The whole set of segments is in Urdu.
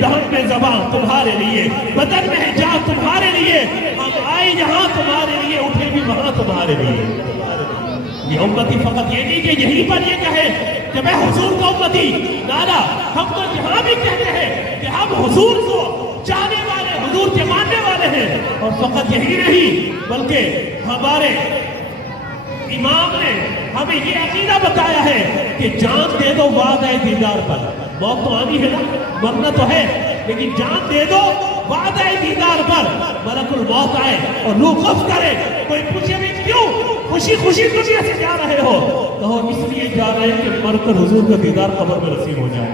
دہن میں زبان تمہارے لیے، بدن میں ہے جان تمہارے لیے، ہم آئے جہاں تمہارے لیے، اٹھے بھی وہاں تمہارے لیے۔ یہ امتی فقط یہ نہیں کہ یہیں پر یہ کہے کہ میں حضور کا امتی، نانا، ہم تو جہاں بھی کہتے ہیں کہ ہم حضور کو چاہنے والے، حضور کے ماننے والے ہیں۔ اور فقط یہی نہیں بلکہ ہمارے امام نے ہمیں یہ عقیدہ بتایا ہے کہ جان دے دو وعدہ دیدار پر۔ موت تو آنی ہے نا، مرنا تو ہے، لیکن جان دے دو وعدہ دیدار پر۔ ملک الموت آئے اور روح قبض کرے، کوئی پوچھے بھی کیوں خوشی خوشی دنیا سے جا رہے ہو، کہو اس لیے جا رہے ہیں کہ مر کر حضور کا دیدار قبر میں نصیب ہو جائے۔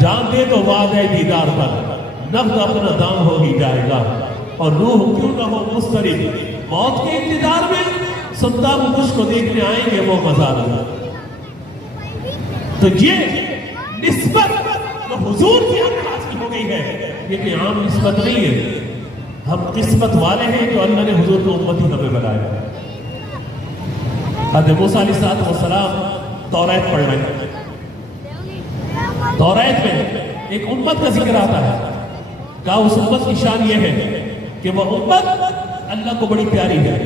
جان دے دو وعدہ دیدار پر، نقد اپنا دام ہو ہی جائے گا، اور روح کیوں نہ ہو مضطرب موت کے انتظار میں، سنتا ہوں مجھ کو دیکھنے آئیں گے وہ مزار میں۔ تو یہ نسبت جو حضور کی ہم حاصل ہو گئی ہے، یہ کوئی عام نسبت نہیں ہے، ہم قسمت والے ہیں جو اللہ نے حضور کو امتی ہمیں بنایا۔ حضرت موسیٰ علیہ السلام توریت پڑھ رہے ہیں، توریت میں ایک امت کا ذکر آتا ہے، کہا اس امت کی شان یہ ہے کہ وہ امت اللہ کو بڑی پیاری ہے،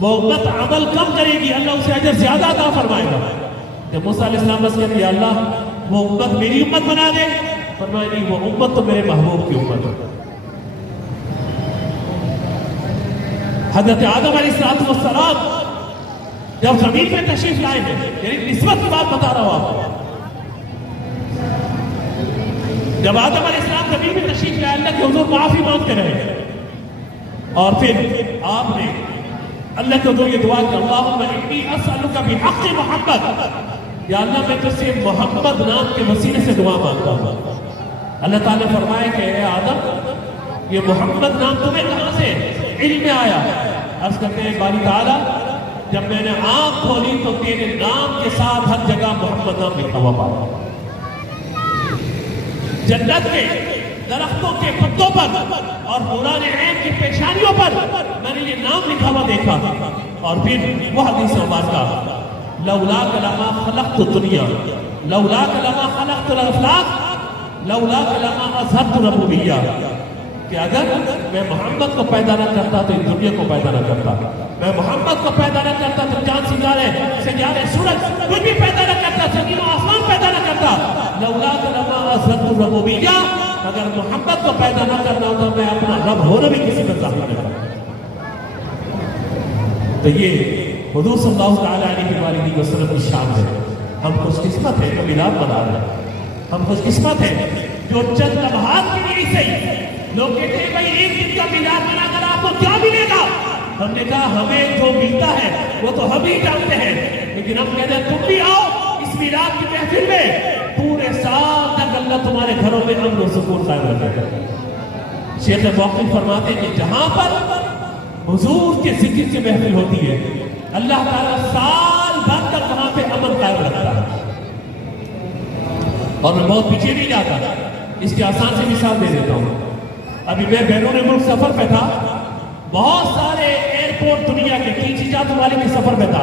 وہ امت عمل کم کرے گی، اللہ اسے اجر زیادہ عطا فرمائے گا۔ جب موسیٰ علیہ السلام بس کہتے ہیں یا اللہ وہ امت میری امت بنا دے، فرمائے نہیں، وہ امت تو میرے محبوب کی امت ہے۔ حضرت آدم علیہ السلام جب زمین پہ تشریف لائے ہیں، یعنی نسبت کی بات بتا رہا ہوں آپ کو، جب آدم علیہ السلام زمین پہ تشریف لائے، اللہ کے حضور معافی مانگتے رہے، اور پھر آپ نے اللہ کے حضور یہ دعا کہ اللہم انی اسألک بحق محمد، یا اللہ میں تجھ سے محمد نام کے وسیلے سے دعا مانگتا ہوں۔ اللہ تعالیٰ نے فرمایا کہ اے آدم یہ محمد نام تمہیں کہاں سے علم میں آیا؟ عرض کرتے ہیں باری تعالیٰ جب میں نے آنکھ کھولی تو تیرے نام کے ساتھ ہر جگہ محمد نام لکھا ہوا پایا، جنت کے درختوں کے پتوں پر اور حوران عین کی پیشانیوں پر میں نے یہ نام لکھا ہوا دیکھا۔ اور پھر وہ حدیث مبارکہ لولاک لما خلقت الدنیا لولاک لما خلقت الافلاک لولاک لما اظہرت ربوبیہ، کہ اگر میں محمد کو پیدا نہ کرتا تو اس دنیا کو پیدا نہ کرتا، میں محمد کو پیدا نہ کرتا تو چاند ستارے سورج کچھ بھی پیدا نہ کرتا، زمین و آسمان پیدا نہ کرتا۔ لولاک لما اظہرت ربوبیہ، اگر محمد کو پیدا نہ کرنا ہوتا میں اپنا رب ہونا بھی کسی کا ظاہر نہ کرتا۔ تو یہ حضور صلی اللہ علیہ وسلم کی شان ہے۔ ہم خوش قسمت ہیں جو میلاد منا رہے ہیں، ہم خوش قسمت ہیں جو چند لمحات کے لیے صحیح، لوگ کہتے ہیں بھائی ایک دن کا میلاد منا کر آپ کو کیا ملے گا؟ ہم نے کہا ہمیں جو ملتا ہے وہ تو ہم ہی جانتے ہیں، لیکن ہم کہتے ہیں تم بھی آؤ اس میلاد کی محفل میں، پورے سال تک اللہ تمہارے گھروں میں امن و سکون قائم رکھے گا۔ شیخ موقف فرماتے ہیں کہ جہاں پر حضور کے ذکر کی محفل ہوتی ہے اللہ تعالیٰ سال بھر تک وہاں پہ امن قائم رکھتا ہے۔ اور میں بہت پیچھے نہیں جاتا، اس کی آسان سے مثال دے دیتا ہوں۔ ابھی میں بیرون ملک سفر پہ تھا، بہت سارے ایئرپورٹ دنیا کے کینچی جات والے کے سفر پہ تھا،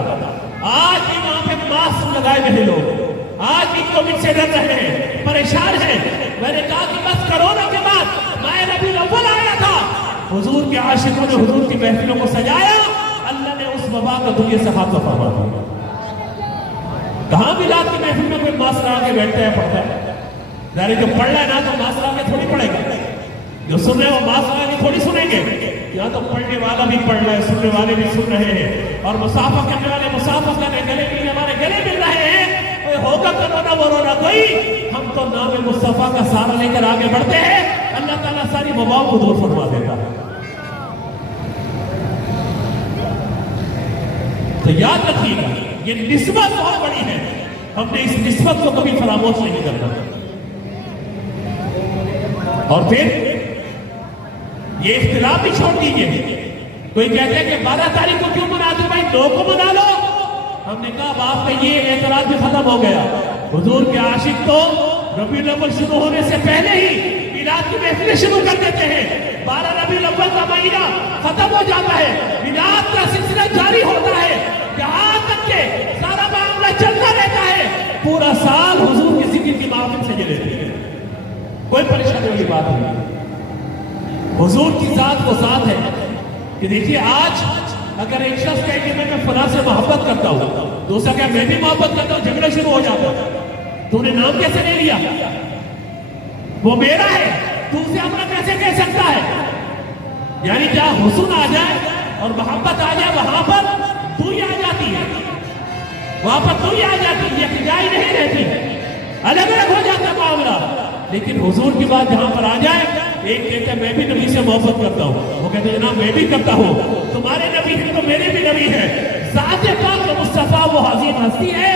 آج بھی وہاں پہ ماسک لگائے ہوئے لوگ، آج بھی کووڈ سے ڈر رہے ہیں، پریشان ہیں۔ میں نے کہا کہ بس کرونا کے بعد ماہ ربیع الاول آیا تھا، حضور کے عاشقوں نے حضور کی محفلوں کو سجایا، اللہ نے اس وبا کا دنیا سے خاتمہ فرما دیا۔ کہاں میلاد کی محفل میں کوئی ماسک لگا کے بیٹھتا ہے پڑھتا ہے؟ ظاہر جو پڑھ رہا ہے نا تو ماسک لگا کے تھوڑی پڑھے گا، جو سن رہے ہیں وہ ماسک لگا کے تھوڑی سنیں گے۔ یہاں تو پڑھنے والا بھی پڑھ رہا ہے، سننے والے بھی سن رہے ہیں، اور مسافہ کرنے والے مسافہ کر رہے ہیں، گلے ملنے والے گلے مل رہے ہیں۔ کوئی ہوگا کرونا وہ رونا کوئی، ہم تو نام مصطفیٰ کا سہارا لے کر آگے بڑھتے ہیں، اللہ تعالیٰ ساری وباؤں کو دور فرما دیتا ہے۔ تو یاد رکھیے گا یہ نسبت بہت بڑی ہے، ہم نے اس نسبت کو کبھی فراموش نہیں کرنا۔ اور پھر یہ اختلاف بھی چھوڑ دیجئے، کوئی کہتے ہیں کہ 12 تاریخ کو کیوں منا دو بھائی، 2 کو منا لو۔ ہم نے کہا آپ کا یہ اعتراض بھی ختم ہو گیا، حضور کے عاشق تو ربیع الاول شروع ہونے سے پہلے ہی میلاد کی محفلیں شروع کر دیتے ہیں، 12 ربیع الاول کا مہینہ ختم ہو جاتا ہے، میلاد کا سلسلہ جاری ہوتا ہے، یہاں تک کہ سارا معاملہ چلتا رہتا ہے، پورا سال حضور کے ذکر کی محفل سجے رہتی ہے۔ کوئی پریشانی والی بات نہیں. حضور کی ذات وہ ذات ہے کہ دیکھیے آج اگر ایک شخص کہے کہ میں فلاں سے محبت کرتا ہوں، دوسرا کہ میں بھی محبت کرتا ہوں، جھگڑا شروع ہو جاتا ہے. تو نے نام کیسے لے لیا؟ وہ میرا ہے، تو اسے اپنا کیسے کہہ سکتا ہے؟ یعنی جہاں حسن آ جائے اور محبت آ جائے وہاں پر تو ہی آ جاتی ہے، وہاں پر تو ہی آ جاتی ہے، یکجائی نہیں رہتی، الگ الگ ہو جاتا ہے معاملہ. لیکن حضور کی بات جہاں پر آ جائے، ایک کہتا ہے میں بھی نبی سے محبت کرتا ہوں، وہ کہتے ہیں جناب میں بھی کرتا ہوں، تمہارے نبی ہیں تو میرے بھی نبی ہیں. ذات پاک مصطفیٰ وہ عظیم ہستی ہے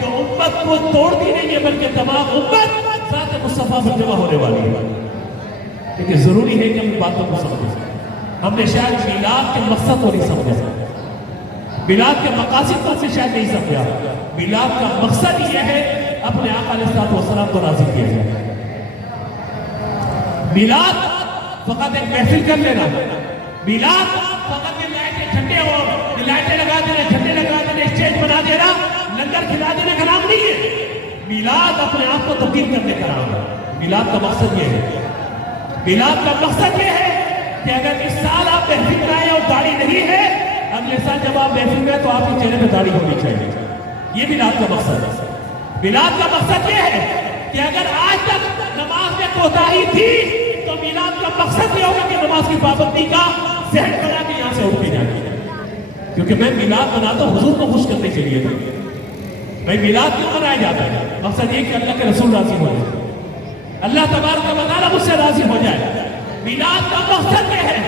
جو امت کو توڑتی نہیں ہے، بلکہ تمام امت ذات مصطفیٰ پر جمع ہونے والی ہے. لیکن ضروری ہے کہ ہم باتوں کو سمجھیں. ہم نے شاید میلاد کے مقصد کو نہیں سمجھا، میلاد کے مقاصد کو سے شاید نہیں سمجھا. میلاد کا مقصد یہ ہے اپنے آقا علیہ السلام کو راضی کیا جائے. میلاد فقط ایک محفل کر لینا، میلاد فقط یہ لائٹیں جھنڈے ہو، لائٹیں لگا دینا، جھنڈے لگا دینا، اسٹیج بنا دینا، لنگر کھلا دینے کا نام نہیں ہے. میلاد اپنے آپ کو تبدیل کرنے کا نام ہے. میلاد کا مقصد یہ ہے، میلاد کا مقصد یہ ہے کہ اگر اس سال آپ محفل میں آئے اور داڑھی نہیں ہے، اگلے سال جب آپ محفل میں تو آپ کے چہرے پہ داڑھی ہونی چاہیے. یہ میلاد کا مقصد ہے. میلاد کا مقصد یہ ہے کہ اگر آج تک نماز میں کوتاہی تھی تو میلاد کا مقصد یہ ہوگا کہ نماز کی پابندی کا ذہن بنا کے یہاں سے اٹھ کے جائے. کیونکہ میں میلاد مناتا ہوں حضور کو خوش کرنے کے لیے. بھائی میلاد کیوں منایا جاتا ہے؟ مقصد یہ کہ اللہ کے رسول راضی ہو جائے، اللہ تبارک و تعالیٰ مجھ سے راضی ہو جائے. میلاد کا مقصد یہ ہے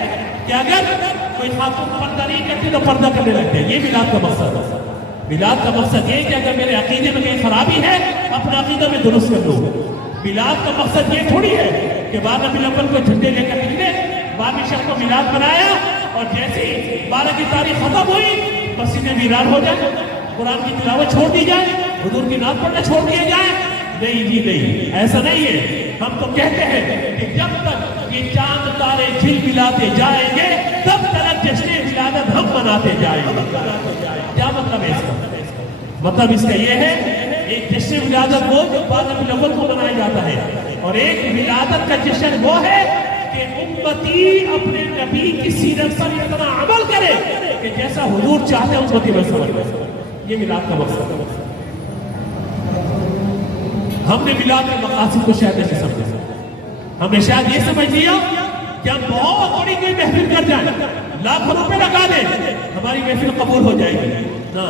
کہ اگر کوئی خاتون پردہ نہیں کرتی تو پردہ کرنے لگتے ہیں. یہ میلاد کا مقصد ہے. میلاد کا مقصد یہ کہ اگر میرے عقیدے میں کہیں خرابی ہے اپنا عقیدہ میں درست کر لوں. میلاد کا مقصد یہ تھوڑی ہے کہ 12 ربیع الاول کو جھنڈے لے کر نکلے، 12ویں شب کو میلاد بنایا اور جیسے 12 کی تاریخ ختم ہوئی مسجدیں ویران ہو جائیں، قرآن کی تلاوت چھوڑ دی جائے، حضور کی نعت پڑھنا چھوڑ دیا جائے. نہیں جی نہیں، ایسا نہیں ہے. ہم تو کہتے ہیں کہ جب تک یہ چاند تارے جھل ملاتے جائیں گے تب تک جشن ولادت ہم مناتے جائیں گے. کیا مطلب ہے اس کا؟ مطلب اس کا یہ ہے ایک جشن ولادت وہ جو 12 ربیع الاول کو منایا جاتا ہے، اور ایک ولادت کا جشن وہ ہے کہ امتی اپنے نبی کی سیرت پر اتنا عمل کرے کہ جیسا حضور چاہتے ہیں امتی ویسا بنے. یہ میلاد کا مقصد ہے. ہم نے میلاد کے مقاصد کو شاید نہیں سمجھا. ہم نے شاید یہ سمجھ لیا کہ ہم بہت بڑی کوئی محفل کر جائیں، لاکھوں روپے لگا دیں، ہماری محفل قبول ہو جائے گی. نہ،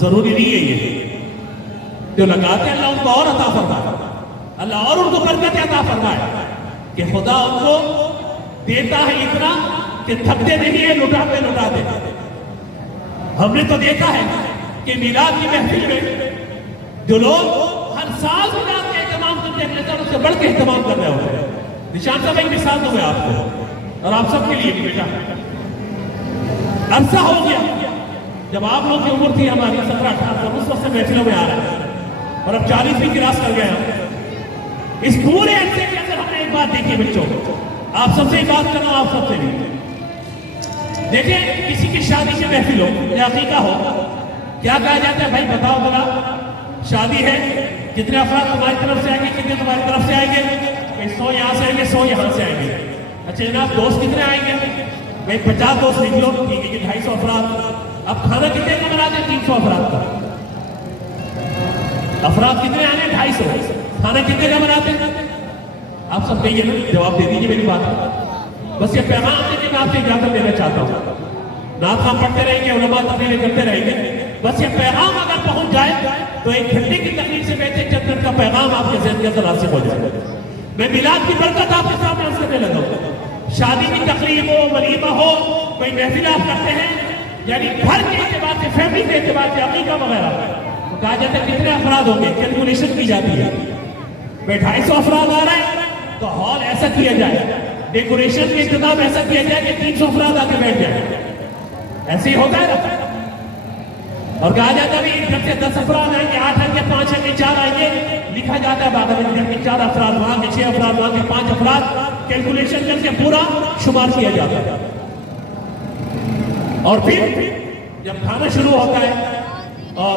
ضروری نہیں ہے. یہ جو لگاتے ہیں اللہ ان کو اور عطا فرمائے، اللہ اور ان کو برکت عطا فرمائے کہ خدا ان کو دیتا ہے اتنا کہ تھکتے نہیں ہیں، لٹاتے لٹاتے. ہم نے تو دیکھا ہے کہ میلاد کی محفل میں جو لوگ ہر سال میلاد کا اہتمام کرتے ہیں اگلے سال اس سے بڑھ کے اہتمام کر رہے ہوتے ہیں. نشان صاحب ایک مثال دوں میں آپ کو اور آپ سب کے لیے بھی. بیٹا عرصہ ہو گیا جب آپ لوگ کی عمر تھی ہماری 17-18 اس وقت سے محفلوں میں آ رہے ہیں اور اب 40 بھی کراس کر گئے ہم. اس پورے عرصے کے اندر ہم نے ایک بات دیکھی بچوں، آپ سب سے ایک بات کر رہا ہوں، آپ سب سے بھی دیکھیں. کسی کی شادی کی محفل ہو یا عقیقہ ہو، کیا کہا جاتا ہے؟ بھائی بتاؤ ذرا شادی ہے، کتنے افراد تمہاری طرف سے آئیں گے، کتنے تمہاری طرف سے آئیں گے؟ 100 یہاں سے آئیں گے، 100 یہاں سے آئیں گے. اچھا جناب دوست کتنے آئیں گے؟ بھائی 50 دوست لکھ لو، ٹھیک ہے کہ 250 افراد. اب کھانا کتنے کا بناتے ہیں؟ 300 افراد کا. افراد کتنے آنے؟ 250. کھانا کتنے کا بناتے ہیں؟ آپ سب کہیے نا، جواب دے دیجیے میری بات. بس یہ پیغام ہے کہ میں آپ سے اجازت دینا چاہتا ہوں. نعت خواہ پڑھتے رہیں گے، علماء تقریریں کرتے رہیں گے. بس یہ پیغام اگر پہنچ جائے تو 1 گھنٹے کی تقریر سے بہتر چند منٹ کا پیغام آپ کے ذہن کے اندر راسخ ہو جائے. میں میلاد کی برکت آپ کے سامنے عرض کرنے لگا ہوں. شادی کی تقریب ہو، ولیمہ ہو، کوئی محفل آپ کرتے ہیں، یعنی گھر کے اعتبار سے، فیملی کے اعتبار سے، عقیقہ وغیرہ، تو کہا جاتا ہے کتنے افراد ہوں گے، کیلکولیشن کی جاتی ہے. بھائی 250 افراد آ رہے ہیں تو ہال ایسا کیا جائے، ڈیکوریشن کے انتظام ایسا کیا جائے کہ 300 افراد آ کے بیٹھ جائے. ایسے ہی ہوتا ہے نا. اور کہا جاتا ہے ایک گھر سے 10 افراد آئیں گے، 8 آئیں گے، 5 آئیں گے، 4 آئیں گے. لکھا جاتا ہے بعد میں گھر کے 4 افراد وہاں کے، 6 افراد وہاں کے، 5 افراد، کیلکولیشن کر کے پورا شمار کیا جاتا ہے. اور پھر جب کھانا شروع ہوتا ہے اور